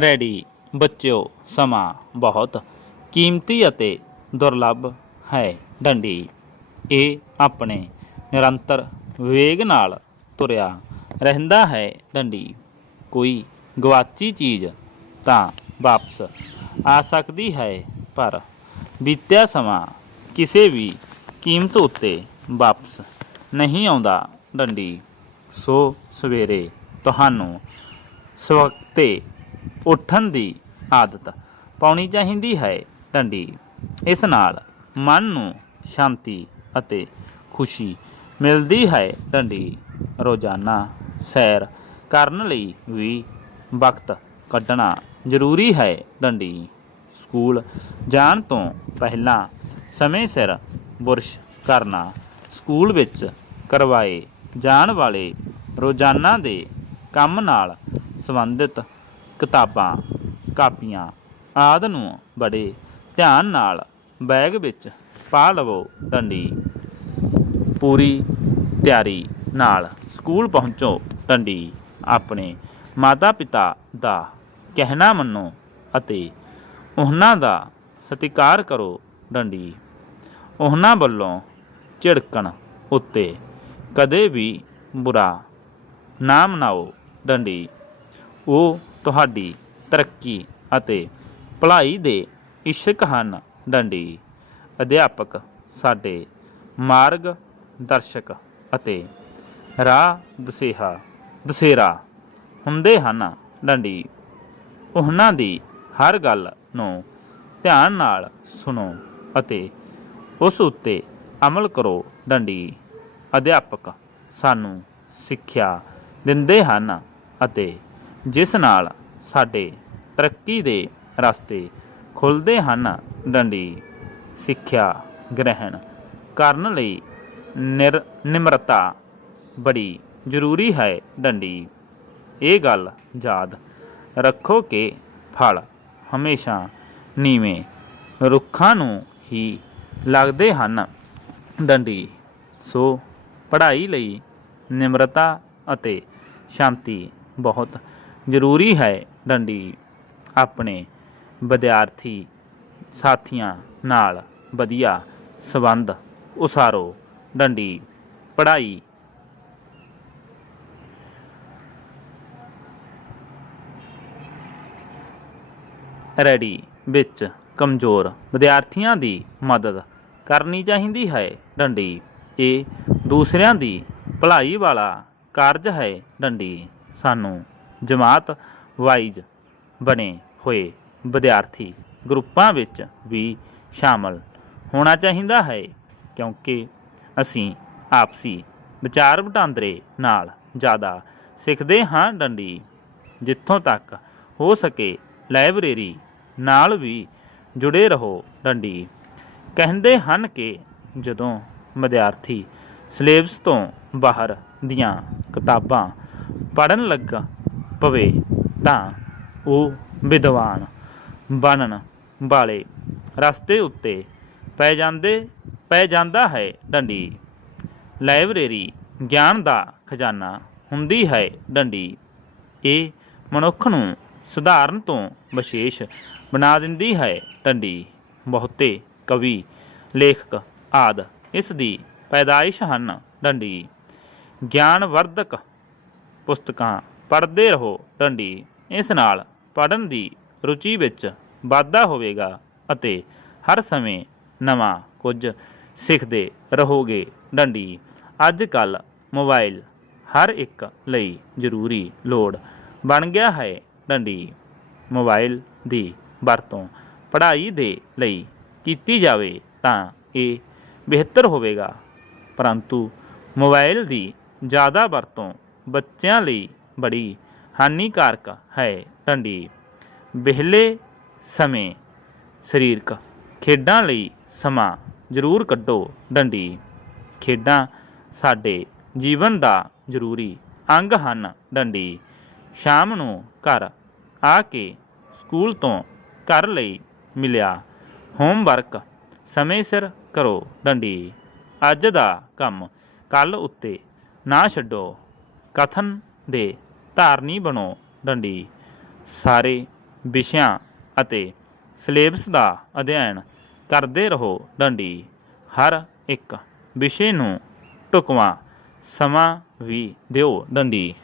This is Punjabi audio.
ਰੈਡੀ। ਬੱਚਿਓ, ਸਮਾਂ ਬਹੁਤ ਕੀਮਤੀ ਅਤੇ ਦੁਰਲੱਭ ਹੈ ਡੰਡੀ। ਇਹ ਆਪਣੇ ਨਿਰੰਤਰ ਵੇਗ ਨਾਲ ਤੁਰਿਆ ਰਹਿੰਦਾ ਹੈ ਡੰਡੀ। ਕੋਈ ਗਵਾਚੀ ਚੀਜ਼ ਤਾਂ ਵਾਪਸ ਆ ਸਕਦੀ ਹੈ, ਪਰ ਬੀਤਿਆ ਸਮਾਂ ਕਿਸੇ ਵੀ ਕੀਮਤ ਉੱਤੇ ਵਾਪਸ ਨਹੀਂ ਆਉਂਦਾ ਡੰਡੀ। ਸੋ ਸਵੇਰੇ ਤੁਹਾਨੂੰ ਸਵਕਤੇ ਉੱਠਣ ਦੀ ਆਦਤ। ਪਾਉਣੀ ਚਾਹੀਦੀ ਹੈ ਡੰਡੀ। ਇਸ ਨਾਲ ਮਨ ਨੂੰ ਸ਼ਾਂਤੀ ਅਤੇ ਖੁਸ਼ੀ ਮਿਲਦੀ ਹੈ ਡੰਡੀ। ਰੋਜ਼ਾਨਾ ਸੈਰ ਕਰਨ ਲਈ ਵੀ ਵਕਤ ਕੱਢਣਾ ਜ਼ਰੂਰੀ ਹੈ ਡੰਡੀ। ਸਕੂਲ ਜਾਣ ਤੋਂ ਪਹਿਲਾਂ ਸਮੇਂ ਸਿਰ ਬੁਰਸ਼ ਕਰਨਾ ਸਕੂਲ ਵਿੱਚ ਕਰਵਾਏ ਜਾਣ ਵਾਲੇ ਰੋਜ਼ਾਨਾ ਦੇ ਕੰਮ ਨਾਲ ਸੰਬੰਧਿਤ ਕਿਤਾਬਾਂ, ਕਾਪੀਆਂ ਆਦਿ ਨੂੰ ਬੜੇ ਧਿਆਨ ਨਾਲ ਬੈਗ ਵਿੱਚ ਪਾ ਲਵੋ ਡੰਡੀ। ਪੂਰੀ ਤਿਆਰੀ ਨਾਲ ਸਕੂਲ ਪਹੁੰਚੋ ਡੰਡੀ। ਆਪਣੇ ਮਾਤਾ ਪਿਤਾ ਦਾ ਕਹਿਣਾ ਮੰਨੋ ਅਤੇ ਉਹਨਾਂ ਦਾ ਸਤਿਕਾਰ ਕਰੋ ਡੰਡੀ। ਉਹਨਾਂ ਵੱਲੋਂ ਝਿੜਕਣ ਉੱਤੇ ਕਦੇ ਵੀ ਬੁਰਾ ਨਾ ਮਨਾਓ ਡੰਡੀ। ਉਹ ਤੁਹਾਡੀ ਤਰੱਕੀ ਅਤੇ ਭਲਾਈ ਦੇ ਇਸ਼ਕ ਹਨ, ਡੰਡੀ। ਅਧਿਆਪਕ, ਸਾਡੇ ਮਾਰਗ ਦਰਸ਼ਕ ਅਤੇ ਰਾਹ ਦਸੇਹਾ, ਦਸੇਰਾ ਹੁੰਦੇ ਹਨ, ਡੰਡੀ। ਉਹਨਾਂ ਦੀ ਹਰ ਗੱਲ ਨੂੰ ਧਿਆਨ ਨਾਲ ਸੁਣੋ ਅਤੇ ਉਸ ਉੱਤੇ ਅਮਲ ਕਰੋ, ਡੰਡੀ। ਅਧਿਆਪਕ, ਸਾਨੂੰ ਸਿੱਖਿਆ ਦਿੰਦੇ ਹਨ ਅਤੇ ਜਿਸ ਨਾਲ ਸਾਡੇ ਤਰੱਕੀ ਦੇ ਰਸਤੇ ਖੁੱਲ੍ਹਦੇ ਹਨ ਡੰਡੀ, ਸਿੱਖਿਆ ਗ੍ਰਹਿਣ ਕਰਨ ਲਈ ਨਿਰ, ਨਿਮਰਤਾ ਬੜੀ ਜ਼ਰੂਰੀ ਹੈ ਡੰਡੀ। ਇਹ ਗੱਲ ਯਾਦ ਰੱਖੋ ਕਿ ਫਲ ਹਮੇਸ਼ਾ ਨੀਵੇਂ ਰੁੱਖਾਂ ਨੂੰ ਹੀ ਲੱਗਦੇ ਹਨ ਡੰਡੀ। ਸੋ ਪੜ੍ਹਾਈ ਲਈ ਨਿਮਰਤਾ ਅਤੇ ਸ਼ਾਂਤੀ ਬਹੁਤ ਜ਼ਰੂਰੀ ਹੈ ਡੰਡੀ ਆਪਣੇ ਵਿਦਿਆਰਥੀ ਸਾਥੀਆਂ ਨਾਲ ਵਧੀਆ ਸਬੰਧ ਉਸਾਰੋ। ਡੰਡੀ, ਪੜ੍ਹਾਈ। ਰੈਡੀ, ਵਿੱਚ ਕਮਜ਼ੋਰ ਵਿਦਿਆਰਥੀਆਂ ਦੀ ਮਦਦ ਕਰਨੀ ਚਾਹੀਦੀ ਹੈ। ਡੰਡੀ, ਇਹ ਦੂਸਰਿਆਂ ਦੀ ਭਲਾਈ ਵਾਲਾ ਕਾਰਜ ਹੈ। ਡੰਡੀ, ਸਾਨੂੰ ਜਮਾਤ ਵਾਈਜ਼ ਬਣੇ ਹੋਏ ਵਿਦਿਆਰਥੀ ਗਰੁੱਪਾਂ ਵਿੱਚ ਵੀ ਸ਼ਾਮਲ ਹੋਣਾ ਚਾਹੀਦਾ ਹੈ, ਕਿਉਂਕਿ ਅਸੀਂ ਆਪਸੀ ਵਿਚਾਰ ਵਟਾਂਦਰੇ ਨਾਲ ਜ਼ਿਆਦਾ ਸਿੱਖਦੇ ਹਾਂ ਡੰਡੀ। ਜਿੱਥੋਂ ਤੱਕ ਹੋ ਸਕੇ ਲਾਇਬ੍ਰੇਰੀ ਨਾਲ ਵੀ ਜੁੜੇ ਰਹੋ ਡੰਡੀ। ਕਹਿੰਦੇ ਹਨ ਕਿ ਜਦੋਂ ਵਿਦਿਆਰਥੀ ਸਿਲੇਬਸ ਤੋਂ ਬਾਹਰ ਦੀਆਂ ਕਿਤਾਬਾਂ ਪੜਨ ਲੱਗਾ ਪਵੇ ਤਾਂ ਉਹ ਵਿਦਵਾਨ ਬਣਨ ਵਾਲੇ ਰਸਤੇ ਉੱਤੇ ਪੈ ਜਾਂਦੇ, ਪੈ ਜਾਂਦਾ ਹੈ ਡੰਡੀ। ਲਾਇਬ੍ਰੇਰੀ ਗਿਆਨ ਦਾ ਖਜ਼ਾਨਾ ਹੁੰਦੀ ਹੈ ਡੰਡੀ। ਇਹ ਮਨੁੱਖ ਨੂੰ ਸੁਧਾਰਨ ਤੋਂ ਵਿਸ਼ੇਸ਼ ਬਣਾ ਦਿੰਦੀ ਹੈ ਡੰਡੀ। ਬਹੁਤੇ ਕਵੀ, ਲੇਖਕ ਆਦ ਇਸ ਦੀ ਪੈਦਾਇਸ਼ ਹਨ। ਡੰਡੀ, ਗਿਆਨਵਰਧਕ ਪੁਸਤਕਾਂ ਪੜ੍ਹਦੇ ਰਹੋ ਡੰਡੀ। ਇਸ ਨਾਲ ਪੜ੍ਹਨ ਦੀ ਰੁਚੀ ਵਿੱਚ ਵਾਧਾ ਹੋਵੇਗਾ ਅਤੇ ਹਰ ਸਮੇਂ ਨਵਾਂ ਕੁਝ ਸਿੱਖਦੇ ਰਹੋਗੇ ਡੰਡੀ। ਅੱਜ ਕੱਲ ਮੋਬਾਈਲ ਹਰ ਇੱਕ ਲਈ ਜ਼ਰੂਰੀ ਲੋੜ ਬਣ ਗਿਆ ਹੈ ਡੰਡੀ। ਮੋਬਾਈਲ ਦੀ ਵਰਤੋਂ ਪੜ੍ਹਾਈ ਦੇ ਲਈ ਕੀਤੀ ਜਾਵੇ ਤਾਂ ਇਹ ਬਿਹਤਰ ਹੋਵੇਗਾ। ਪਰੰਤੂ ਮੋਬਾਈਲ ਦੀ ਜ਼ਿਆਦਾ ਵਰਤੋਂ ਬੱਚਿਆਂ ਲਈ ਬੜੀ ਹਾਨੀਕਾਰਕ ਹੈ ਡੰਡੀ ਵਿਹਲੇ ਸਮੇਂ ਸਰੀਰਕ ਖੇਡਾਂ ਲਈ ਸਮਾਂ ਜ਼ਰੂਰ ਕੱਢੋ ਡੰਡੀ ਖੇਡਾਂ ਸਾਡੇ ਜੀਵਨ ਦਾ ਜ਼ਰੂਰੀ ਅੰਗ ਹਨ ਡੰਡੀ ਸ਼ਾਮ ਨੂੰ ਘਰ ਆ ਕੇ ਸਕੂਲ ਤੋਂ ਘਰ ਲਈ ਮਿਲਿਆ। ਹੋਮਵਰਕ ਸਮੇਂ ਸਿਰ ਕਰੋ ਡੰਡੀ ਅੱਜ ਦਾ ਕੰਮ ਕੱਲ ਉੱਤੇ ਨਾ ਛੱਡੋ। ਕਥਨ ਦੇ ਧਾਰਨੀ ਬਣੋ, ਡੰਡੀ। ਸਾਰੇ ਵਿਸ਼ਿਆਂ ਅਤੇ ਸਿਲੇਬਸ ਦਾ ਅਧਿਐਨ ਕਰਦੇ ਰਹੋ, ਡੰਡੀ। ਹਰ ਇੱਕ ਵਿਸ਼ੇ ਨੂੰ ਢੁਕਵਾਂ ਸਮਾਂ ਵੀ ਦਿਓ, ਡੰਡੀ।